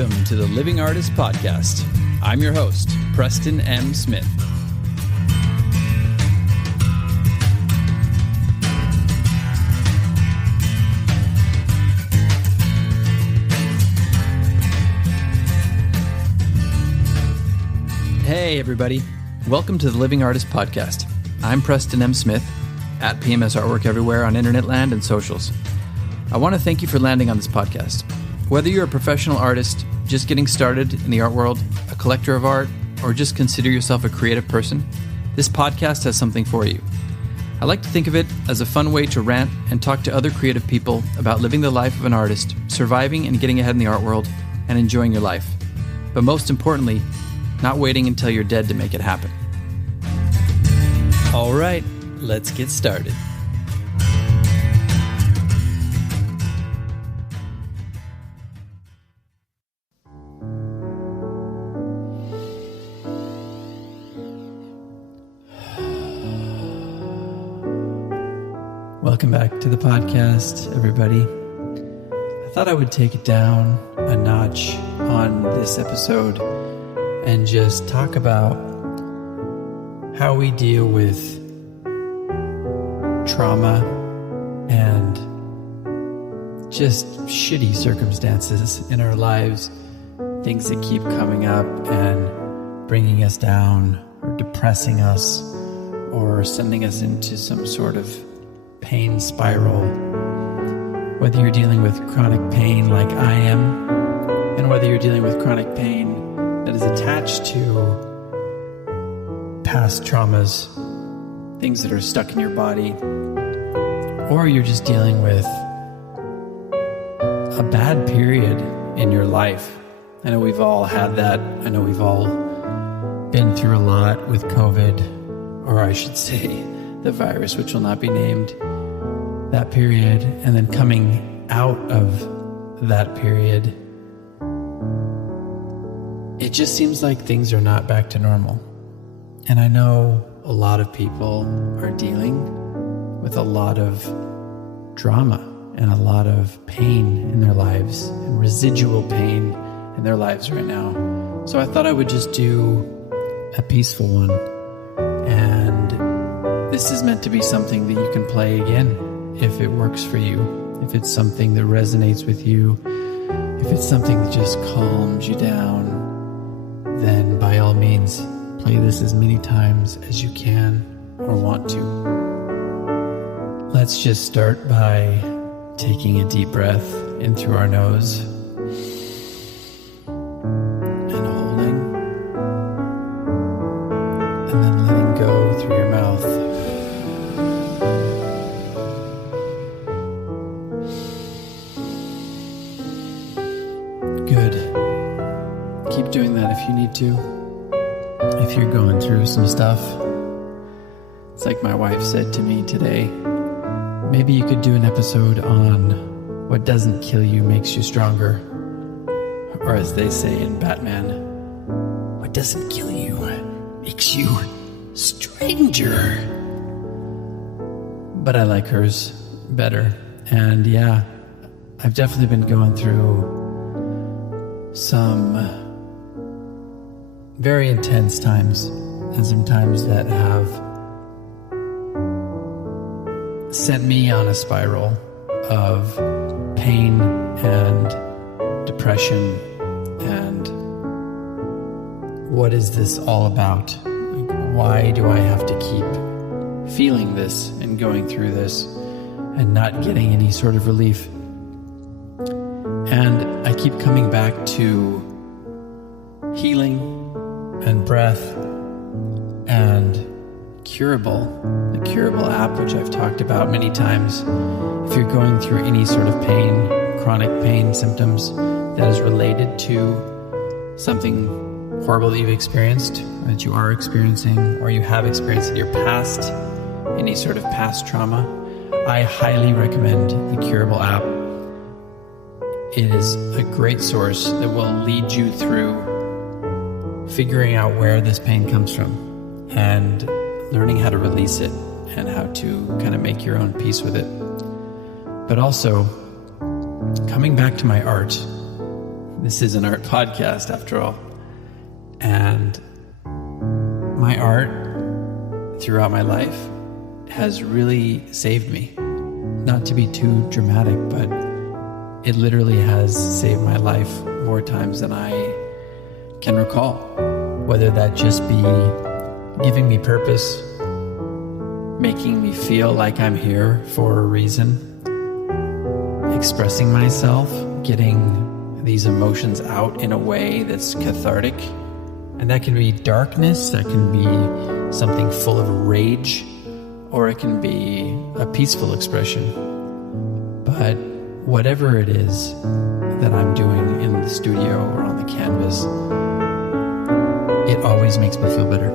Welcome to the Living Artist Podcast. I'm your host, Preston M. Smith. Hey, everybody. Welcome to the Living Artist Podcast. I'm Preston M. Smith, at PMS Artwork everywhere on internet land and socials. I want to thank you for landing on this podcast. Whether you're a professional artist, just getting started in the art world, a collector of art, or just consider yourself a creative person, this podcast has something for you. I like to think of it as a fun way to rant and talk to other creative people about living the life of an artist, surviving and getting ahead in the art world, and enjoying your life. But most importantly, not waiting until you're dead to make it happen. All right, let's get started. Welcome back to the podcast, everybody. I thought I would take it down a notch on this episode and just talk about how we deal with trauma and just shitty circumstances in our lives, things that keep coming up and bringing us down or depressing us or sending us into some sort of pain spiral. Whether you're dealing with chronic pain like I am, and whether you're dealing with chronic pain that is attached to past traumas, things that are stuck in your body, or you're just dealing with a bad period in your life. I know we've all had that. I know we've all been through a lot with COVID, or I should say the virus, which will not be named, that period, and then coming out of that period, it just seems like things are not back to normal. And I know a lot of people are dealing with a lot of drama and a lot of pain in their lives and residual pain in their lives right now. So I thought I would just do a peaceful one. And this is meant to be something that you can play again if it works for you, if it's something that resonates with you, if it's something that just calms you down, then by all means, play this as many times as you can or want to. Let's just start by taking a deep breath in through our nose and holding, and then letting go through your mouth. Good. Keep doing that if you need to. If you're going through some stuff, it's like my wife said to me today, maybe you could do an episode on what doesn't kill you makes you stronger. Or as they say in Batman, what doesn't kill you makes you stranger. But I like hers better. And yeah, I've definitely been going through some very intense times, and some times that have sent me on a spiral of pain and depression and what is this all about? Why do I have to keep feeling this and going through this and not getting any sort of relief? And I keep coming back to healing and breath and Curable, the Curable app, which I've talked about many times. If you're going through any sort of pain, chronic pain symptoms that is related to something horrible that you've experienced, or that you are experiencing, or you have experienced in your past, any sort of past trauma, I highly recommend the Curable app. It is a great source that will lead you through figuring out where this pain comes from and learning how to release it and how to kind of make your own peace with it. But also coming back to my art This is an art podcast after all. And my art throughout my life has really saved me. Not to be too dramatic, but it literally has saved my life more times than I can recall. Whether that just be giving me purpose, making me feel like I'm here for a reason, expressing myself, getting these emotions out in a way that's cathartic. And that can be darkness, that can be something full of rage, or it can be a peaceful expression. But whatever it is that I'm doing in the studio or on the canvas, it always makes me feel better.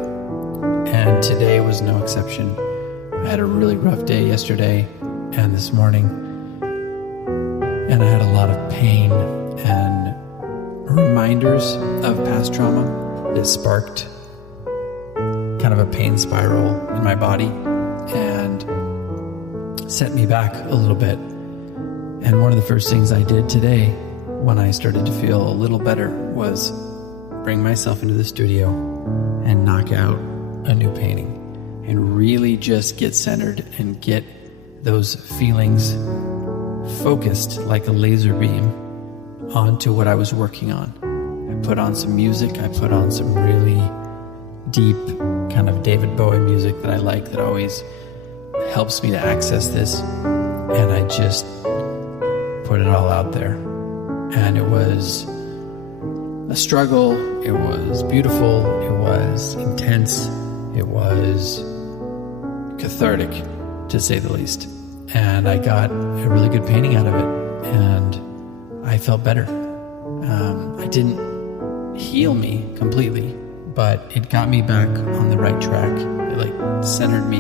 And today was no exception. I had a really rough day yesterday and this morning, and I had a lot of pain and reminders of past trauma that sparked kind of a pain spiral in my body and set me back a little bit. And one of the first things I did today when I started to feel a little better was bring myself into the studio and knock out a new painting and really just get centered and get those feelings focused like a laser beam onto what I was working on. I put on some music. I put on some really deep kind of David Bowie music that I like, that always helps me to access this. And I just put it all out there. And it was a struggle. It was beautiful. It was intense. It was cathartic, to say the least. And I got a really good painting out of it. And I felt better. I didn't heal me completely, but it got me back on the right track. It centered me,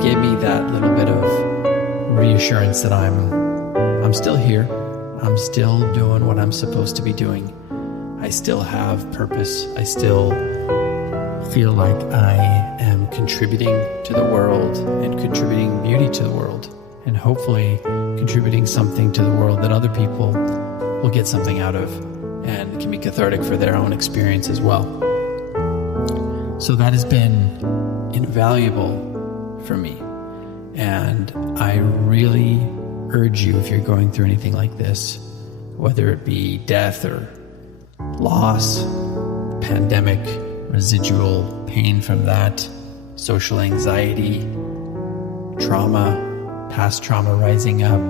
gave me that little bit of reassurance that I'm still here. I'm still doing what I'm supposed to be doing. I still have purpose. I still feel like I am contributing to the world and contributing beauty to the world, and hopefully contributing something to the world that other people will get something out of, and it can be cathartic for their own experience as well. So that has been invaluable for me. And I really urge you, if you're going through anything like this, whether it be death or loss, pandemic, residual pain from that, social anxiety, trauma, past trauma rising up,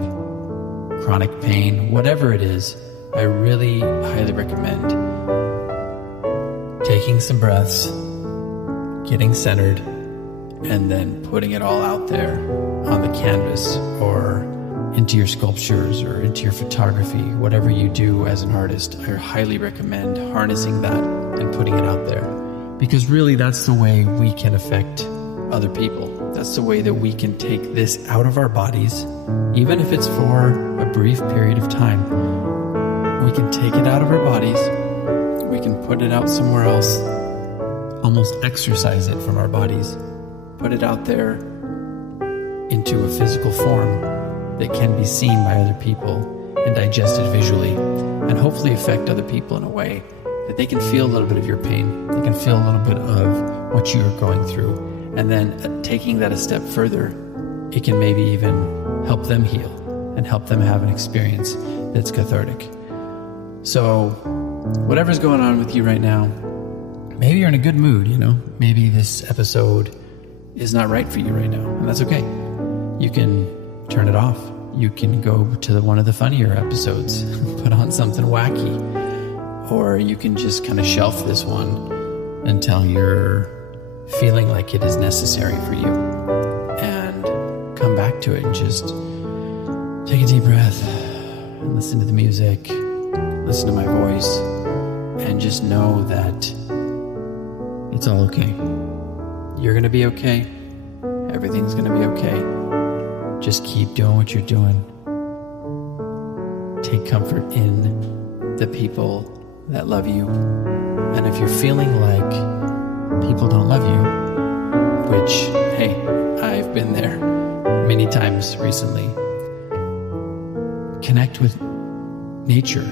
chronic pain, whatever it is, I really highly recommend taking some breaths, getting centered, and then putting it all out there on the canvas or into your sculptures or into your photography, whatever you do as an artist. I highly recommend harnessing that and putting it out there, because really that's the way we can affect other people. That's the way that we can take this out of our bodies, even if it's for a brief period of time. We can take it out of our bodies, we can put it out somewhere else, almost exorcise it from our bodies, put it out there into a physical form that can be seen by other people and digested visually, and hopefully affect other people in a way that they can feel a little bit of your pain, they can feel a little bit of what you're going through, and then taking that a step further, it can maybe even help them heal and help them have an experience that's cathartic. So whatever's going on with you right now, maybe you're in a good mood, maybe this episode is not right for you right now, and that's okay. You can turn it off. You can go to one of the funnier episodes, put on something wacky, or you can just kind of shelf this one until you're feeling like it is necessary for you, and come back to it and just take a deep breath and listen to the music, listen to my voice, and just know that it's all okay. You're going to be okay. Everything's going to be okay. Just keep doing what you're doing. Take comfort in the people that love you. And if you're feeling like people don't love you, which, hey, I've been there many times recently, connect with nature,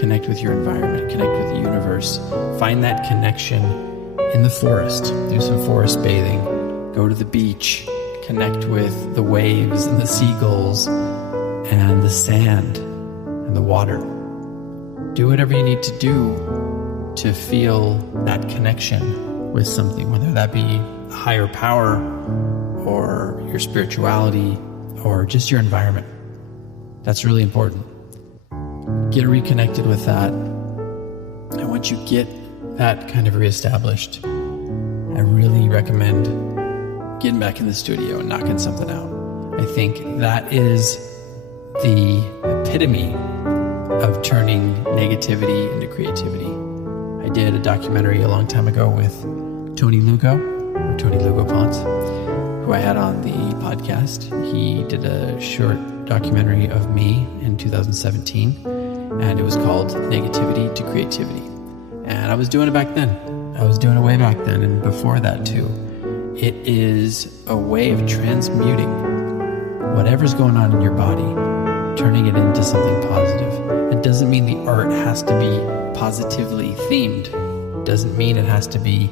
connect with your environment, connect with the universe. Find that connection in the forest. Do some forest bathing. Go to the beach. Connect with the waves and the seagulls and the sand and the water. Do whatever you need to do to feel that connection with something, whether that be a higher power or your spirituality or just your environment. That's really important. Get reconnected with that. And once you get that kind of reestablished, I really recommend getting back in the studio and knocking something out. I think that is the epitome of turning negativity into creativity. I did a documentary a long time ago with Tony Lugo Ponce, who I had on the podcast. He did a short documentary of me in 2017, and it was called Negativity to Creativity. And I was doing it back then. I was doing it way back then, and before that too. It is a way of transmuting whatever's going on in your body, turning it into something positive. It doesn't mean the art has to be positively themed. It doesn't mean it has to be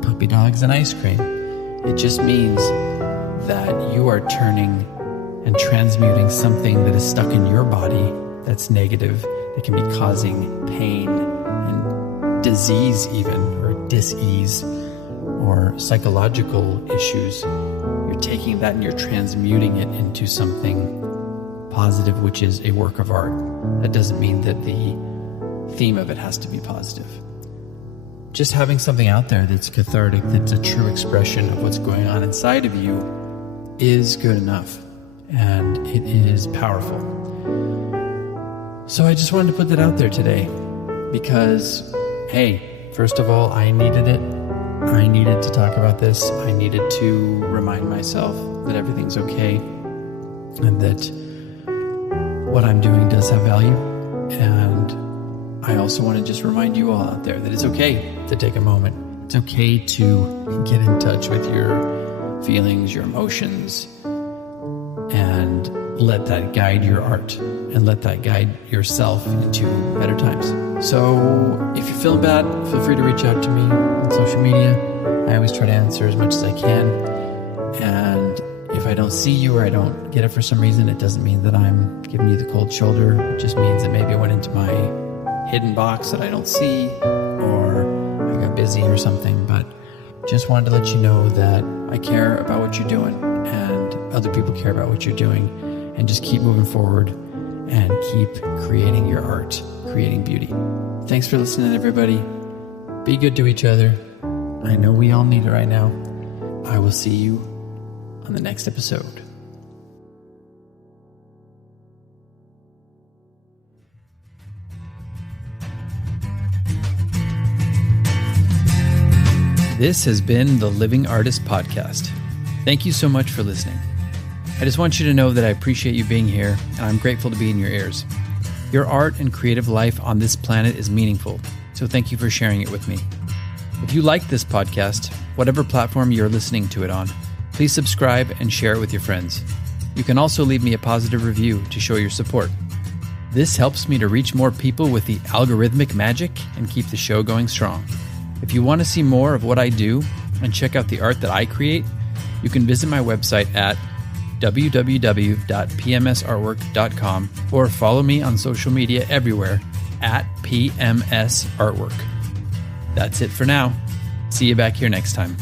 puppy dogs and ice cream. It just means that you are turning and transmuting something that is stuck in your body that's negative, that can be causing pain and disease even, or dis-ease, or psychological issues. You're taking that and you're transmuting it into something positive, which is a work of art. That doesn't mean that the theme of it has to be positive. Just having something out there that's cathartic, that's a true expression of what's going on inside of you is good enough, and it is powerful. So I just wanted to put that out there today because, hey, first of all, I needed it. I needed to talk about this. I needed to remind myself that everything's okay and that what I'm doing does have value. And I also want to just remind you all out there that it's okay to take a moment. It's okay to get in touch with your feelings, your emotions, and let that guide your art and let that guide yourself into better times. So if you're feeling bad, feel free to reach out to me on social media. I always try to answer as much as I can. And if I don't see you or I don't get it for some reason, it doesn't mean that I'm giving you the cold shoulder. It just means that maybe I went into my hidden box that I don't see, or I got busy or something. But just wanted to let you know that I care about what you're doing and other people care about what you're doing, and just keep moving forward and keep creating your art, creating beauty. Thanks for listening, everybody. Be good to each other. I know we all need it right now. I will see you on the next episode. This has been the Living Artist Podcast. Thank you so much for listening. I just want you to know that I appreciate you being here, and I'm grateful to be in your ears. Your art and creative life on this planet is meaningful, so thank you for sharing it with me. If you like this podcast, whatever platform you're listening to it on, please subscribe and share it with your friends. You can also leave me a positive review to show your support. This helps me to reach more people with the algorithmic magic and keep the show going strong. If you want to see more of what I do and check out the art that I create, you can visit my website at www.pmsartwork.com or follow me on social media everywhere at PMS Artwork. That's it for now. See you back here next time.